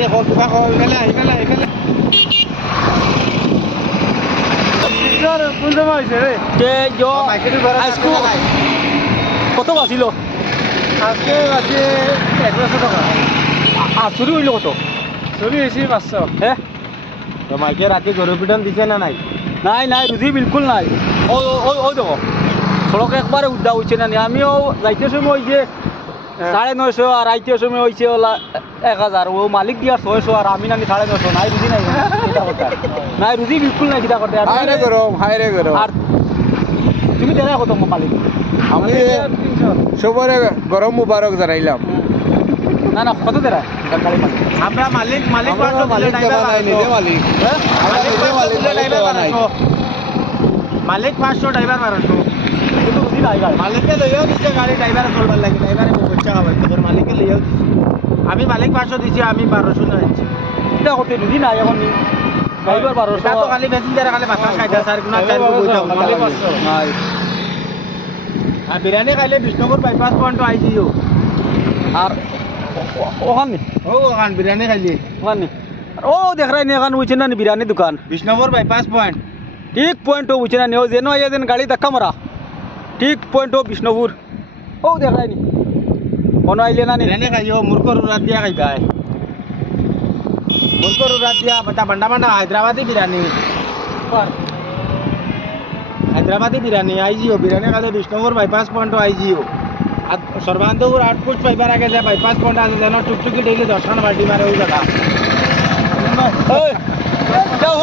দেখো কিবা কল গেলে আহি পেলাই কোন সময় হয়েছে রে কত বাঁচিল আজকে আছে 1100 টাকা আর চুরি হইল কত চুরি হয়েছি 500 হ্যাঁ তো মাইকে রাতে গরু পিটন দিছে না নাই নাই নাই রুজি বিলকুল নাই ও ও ও দেখো সড়ক একবারে উদ্দা হয়েছে না আমিও যাইতে সময় হয়েছে 950 আর আইতে সময় হয়েছে ওলা 1000 ও মালিক দিয়ার 600 আর আমি নানি 950 নাই রুজি নাই নাই রুজি বিলকুল নাই কিটা করতে হাই রে গরম আর তুমি দেনা কত মালিক আমি সবরে গরম মুবারক জানাইলাম না না কত দেনা গাড়ি মালিক আমরা মালিক 500 মালিক দেবা নাই নিজে মালিক হ্যাঁ মালিক ড্রাইভার নাই মালিক 500 ড্রাইভার 1200 কিন্তু রুজি নাই গাড়ি মালিককে লইও দিছে গাড়ি ড্রাইভার চলবার লাগে ড্রাইভারে বচ্চা খাবার তোর মালিককে লইও আমি মালিক 500 দিছি আমি 1200 দিছি কিটা করতে রুজি নাই এখন ড্রাইভার 1200 তো খালি প্যাসেঞ্জার খালি বাতাস খাইতা স্যার গুনা চার বইতা মালিক 500 নাই আর বিরিয়ানি খাইলে বিষ্ণুপুর বাইপাস পয়েন্ট আইজিও আর ওখানে ওখান বিরিয়ানি খাইলি ওখানে ও দেখ রাই নি এখানে উঠছে না বিরিয়ানি দোকান বিষ্ণুপুর বাইপাস পয়েন্ট ঠিক পয়েন্ট ও উঠছে না ও যেন যেন গাড়ি ধাক্কা মারা ঠিক পয়েন্ট ও বিষ্ণুপুর ও দেখ রাই নি মনে আইলে না বিরিয়ানি খাইও মুরকর রাত দিয়া খাইবা মুরকর রাত দিয়া বাটা বান্ডা বান্ডা হায়দ্রাবাদি বিরিয়ানি হায়দ্রাবাদি বিরিয়ানি আইজিও বিরিয়ানি খাইলে বিষ্ণুপুর বাইপাস পয়েন্ট আইজিও আর সর্বান্তপুর আউটপোস্ট পাইবার আগে যায় বাইপাস পয়েন্ট আছে যেন টুকটুকি ডেইলি 10 খান বাল্টি মারে ওই জায়গা যাও